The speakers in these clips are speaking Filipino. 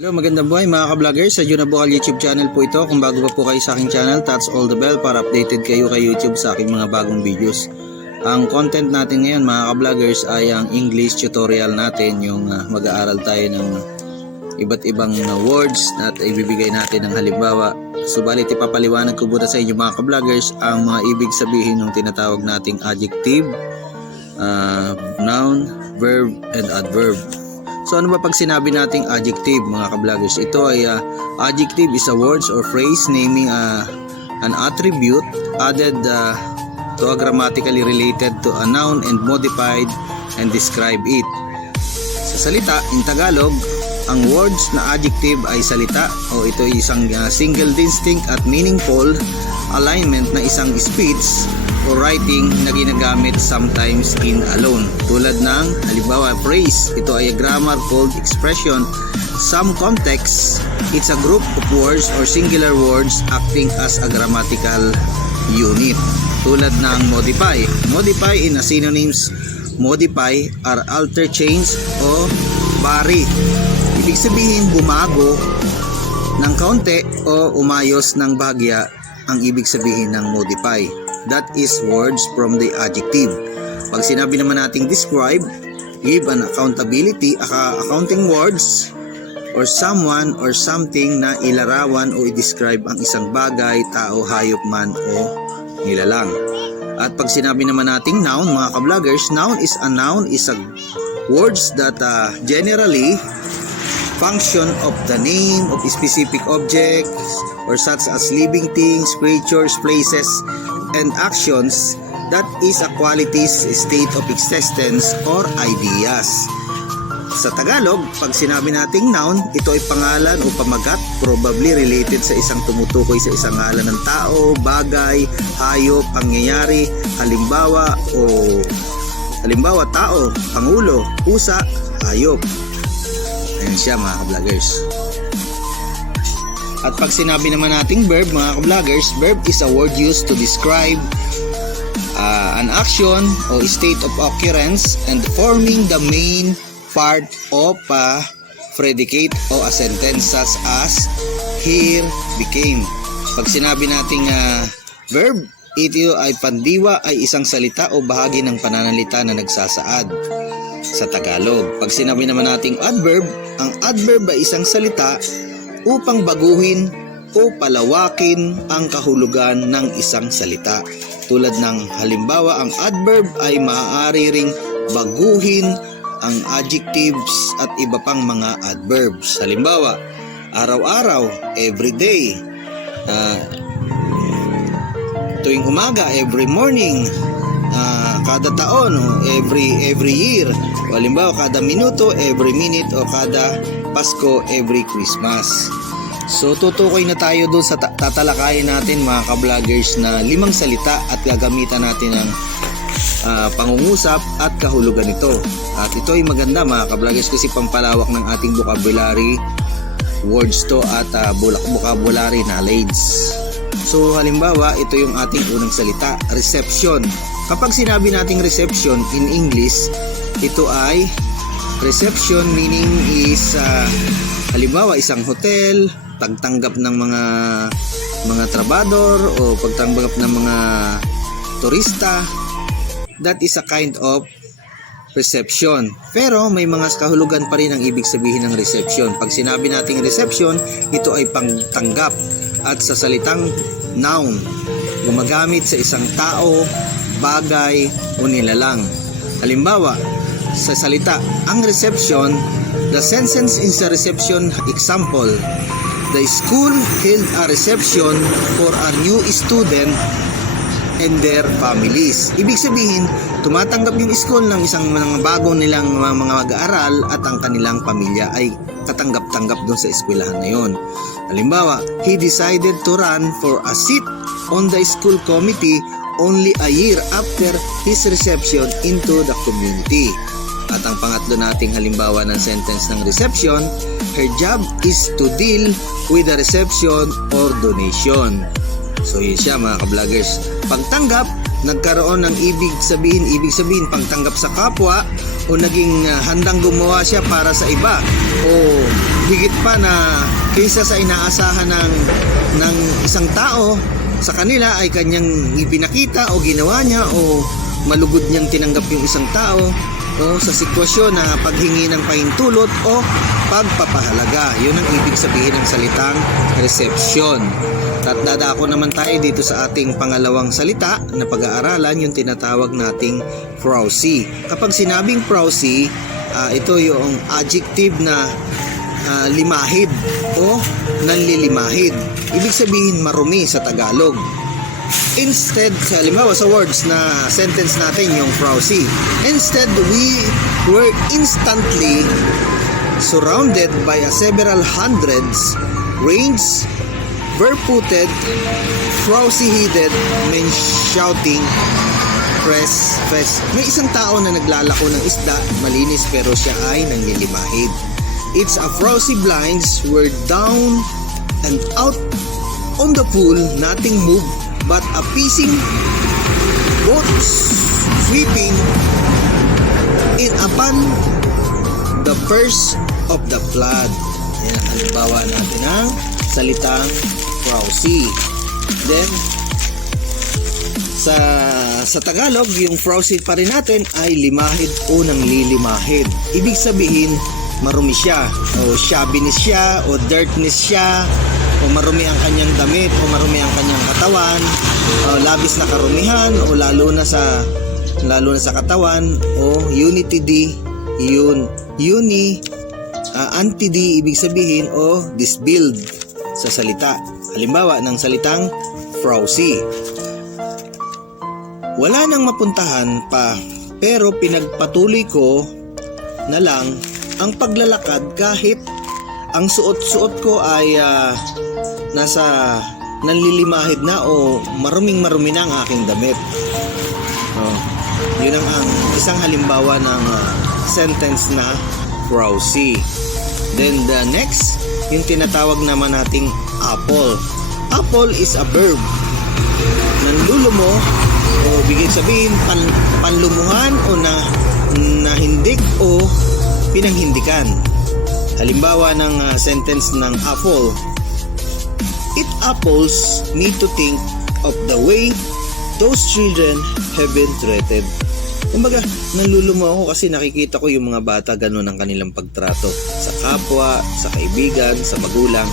Hello, magandang buhay mga ka-vloggers. Sa Juna Bukal YouTube channel po ito. Kung bago pa po kayo sa aking channel, touch all the bell para updated kayo kay YouTube sa aking mga bagong videos. Ang content natin ngayon mga ka-vloggers ay ang English tutorial natin. Yung mag-aaral tayo ng iba't ibang words na ibibigay natin ng halimbawa. Subalit ipapaliwanag ko muna sa inyo mga ka-vloggers ang mga ibig sabihin ng tinatawag nating adjective, noun, verb, and adverb. So ano ba pag sinabi nating adjective mga ka-vloggers? Ito ay adjective is a words or phrase naming an attribute added to a grammatically related to a noun and modified and describe it. Sa salita, in Tagalog, ang words na adjective ay salita o ito ay isang single distinct at meaningful alignment na isang speech o writing na ginagamit sometimes in alone. Tulad ng halimbawa phrase, ito ay a grammar called expression. Some context, it's a group of words or singular words acting as a grammatical unit. Tulad ng modify. Modify in a synonyms, modify are alter, change o vary. Ibig sabihin bumago ng kaunti o umayos ng bahagya ang ibig sabihin ng modify. That is words from the adjective. Pag sinabi naman nating describe, give an accountability, accounting words or someone or something na ilarawan o i-describe ang isang bagay, tao, hayop man o nilalang. At pag sinabi naman nating noun mga ka-vloggers, noun is a words that generally function of the name of specific objects or such as living things, creatures, places, and actions that is a qualities, state of existence, or ideas. Sa Tagalog, pag sinabi nating noun, ito ay pangalan o pamagat probably related sa isang tumutukoy sa isang ngalan ng tao, bagay, hayop, pangyayari, halimbawa tao, pangulo, pusa, hayop. Ayan siya mga ka-vloggers. At pag sinabi naman nating verb mga ka-vloggers, verb is a word used to describe an action o state of occurrence and forming the main part of a predicate o a sentence such as here, became. Pag sinabi nating verb, ito ay pandiwa ay isang salita o bahagi ng pananalita na nagsasaad sa Tagalog. Pag sinabi naman nating adverb, ang adverb ay isang salita upang baguhin o palawakin ang kahulugan ng isang salita. Tulad ng halimbawa, ang adverb ay maaari ring baguhin ang adjectives at iba pang mga adverbs. Halimbawa, araw-araw, everyday, tuwing umaga, every morning, kada taon, every year, o halimbawa kada minuto, every minute, o kada Pasko, every Christmas. So tutukoy na tayo doon sa tatalakayin natin mga ka-vloggers na 5 salita at gagamitan natin ng pangungusap at kahulugan nito. At ito ay maganda mga ka-vloggers kasi pampalawak ng ating vocabulary words to at vocabulary knowledge. So halimbawa, ito yung ating unang salita, reception. Kapag sinabi nating reception in English, ito ay reception meaning is halimbawa isang hotel, pagtanggap ng mga trabador o pagtanggap ng mga turista. That is a kind of reception. Pero may mga kahulugan pa rin ang ibig sabihin ng reception. Pag sinabi nating reception, ito ay pangtanggap at sa salitang noun, gumagamit sa isang tao, bagay o nilalang. Halimbawa, sa salita, ang reception, the sentence is a reception example. The school held a reception for a new student and their families. Ibig sabihin, tumatanggap yung school ng isang mga bagong nilang mga mag-aaral at ang kanilang pamilya ay katanggap-tanggap doon sa eskwelahan na yun. Halimbawa, he decided to run for a seat on the school committee only a year after his reception into the community. At ang pangatlo nating halimbawa ng sentence ng reception, her job is to deal with the reception or donation. So yun siya mga ka-vloggers. Pagtanggap, nagkaroon ng ibig sabihin pagtanggap sa kapwa, o naging handang gumawa siya para sa iba, o higit pa na kaysa sa inaasahan ng isang tao sa kanila ay kanyang ipinakita o ginawa niya, o malugod niyang tinanggap yung isang tao, o sa sitwasyon na paghingi ng pahintulot o pagpapahalaga. Yun ang ibig sabihin ng salitang reception. At dadako naman tayo dito sa ating pangalawang salita na pag-aaralan, yung tinatawag nating frowsy. Kapag sinabing frowsy, ito yung adjective na limahid o nanlilimahid. Ibig sabihin marumi sa Tagalog. Instead, halimbawa sa words na sentence natin, yung frowsy, instead we were instantly surrounded by several hundreds, ranged, barefooted, frowsy-headed men shouting, press. May isang tao na naglalako ng isda, malinis pero siya ay nanlilimahid. It's a frowsy blinds were down and out on the pool, nothing moved but a pissing boats sweeping in upon the first of the flood. Yan ang halimbawa natin ng salitang frowsy. Then sa Tagalog, yung frowsy pa rin natin ay limahid o nanglilimahid. Ibig sabihin marumi siya, o shabbiness siya, o dirtness siya, o marumi ang kanyang damit, o marumi ang kanyang katawan, o labis na karumihan, o lalo na sa katawan, o anti-D ibig sabihin, o disbuild sa salita. Halimbawa ng salitang frowsy. Wala nang mapuntahan pa, pero pinagpatuloy ko na lang ang paglalakad kahit ang suot-suot ko ay nasa nanlilimahid na, o maruming-marumi na ang aking damit. Yun ang isang halimbawa ng sentence na frowsy. Then the next, yung tinatawag naman nating apple. Apple is a verb. Nanlulumo, o bigay sabihin panlumuhan, o nahindik o pinanghindikan. Halimbawa ng sentence ng apple. It apples me to think of the way those children have been treated. Kumbaga, nanlulumo ako kasi nakikita ko yung mga bata ganun ang kanilang pagtrato sa kapwa, sa kaibigan, sa magulang.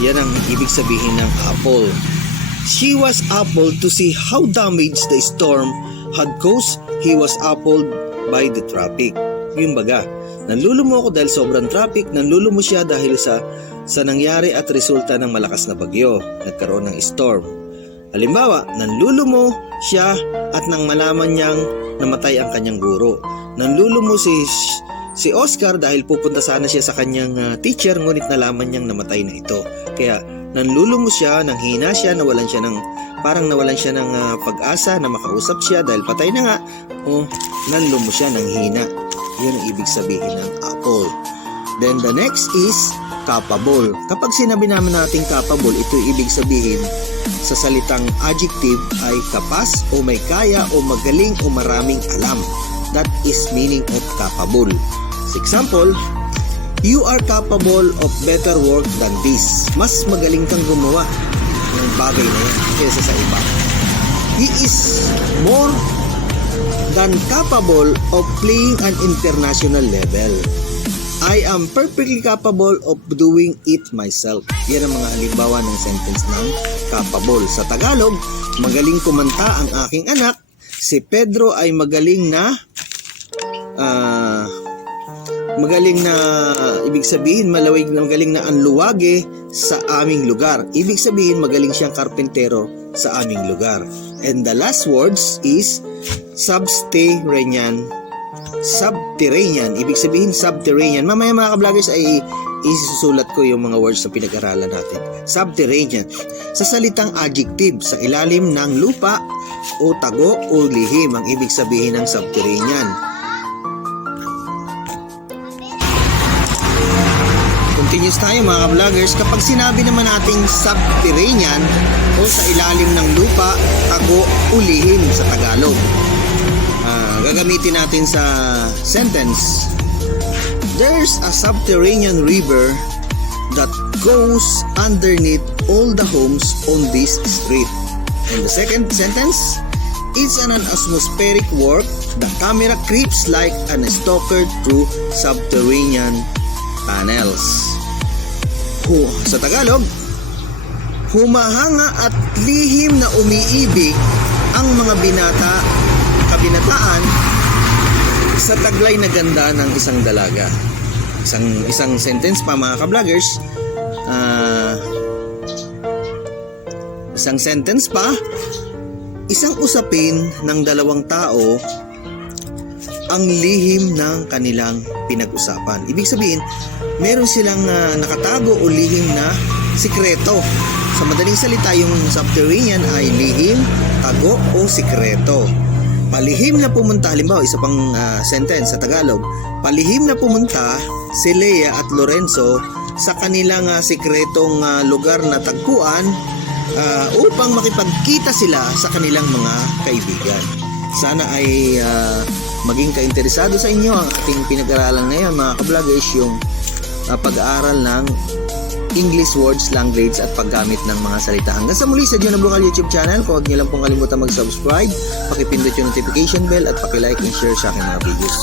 Yan ang ibig sabihin ng apple. She was appalled to see how damaged the storm had caused. He was appalled by the traffic. Yung baga, nanlulumo ako dahil sobrang traffic, nanlulumo siya dahil sa nangyari at resulta ng malakas na bagyo, nagkaroon ng storm. Halimbawa, nanlulumo siya at nang malaman niyang namatay ang kanyang guro. Nanlulumo si Oscar dahil pupunta sana siya sa kanyang teacher, ngunit nalaman niyang namatay na ito. Kaya nanlulumo siya, nanghina siya, nawalan siya ng pag-asa na makausap siya dahil patay na nga, o nanlumo siya, nanghina. Yun ang ibig sabihin ng apple. Then the next is capable. Kapag sinabi namin natin capable, ito ibig sabihin sa salitang adjective ay kapas, o may kaya, o magaling, o maraming alam. That is meaning of capable. For example, you are capable of better work than this. Mas magaling kang gumawa ng bagay na yan kaysa sa iba. He is more than capable of playing an international level. I am perfectly capable of doing it myself. Yan ang mga halimbawa ng sentence ng capable. Sa Tagalog, magaling kumanta ang aking anak. Si Pedro ay magaling na ibig sabihin magaling na anluwage sa aming lugar. Ibig sabihin magaling siyang karpentero sa aming lugar. And the last words is subterranean. Ibig sabihin subterranean. Mamaya mga ka-vloggers ay isusulat ko yung mga words na pinag-aralan natin. Subterranean, sa salitang adjective, sa ilalim ng lupa o tago o lihim ang ibig sabihin ng subterranean. Continue ayos tayo mga ka-vloggers. Kapag sinabi naman nating subterranean o sa ilalim ng lupa, tago o lihim sa Tagalog. Gagamitin natin sa sentence. There's a subterranean river that goes underneath all the homes on this street. And the second sentence, it's an atmospheric work. The camera creeps like a stalker through subterranean tunnels. Sa Tagalog, humahanga at lihim na umiibig ang mga kabinataan sa taglay na ganda ng isang dalaga. Isang sentence pa mga ka-vloggers. Isang sentence pa. Isang usapin ng dalawang tao ang lihim ng kanilang pinag-usapan. Ibig sabihin, meron silang nakatago o lihim na sikreto. Sa madaling salita, yung subterranean ay lihim, tago o sikreto. Palihim na pumunta, halimbawa isa pang sentence sa Tagalog, palihim na pumunta si Lea at Lorenzo sa kanilang sikretong lugar na tagpuan upang makipagkita sila sa kanilang mga kaibigan. Sana ay maging kainteresado sa inyo ang ating pinag-aralan ngayon mga ka-vloggers, yung pag-aaral ng English words, language at paggamit ng mga salita. Hanggang sa muli sa John Abrocal YouTube channel, huwag niyo lang pong kalimutan mag-subscribe, pakipindot yung notification bell at pakilike and share sa aking mga videos.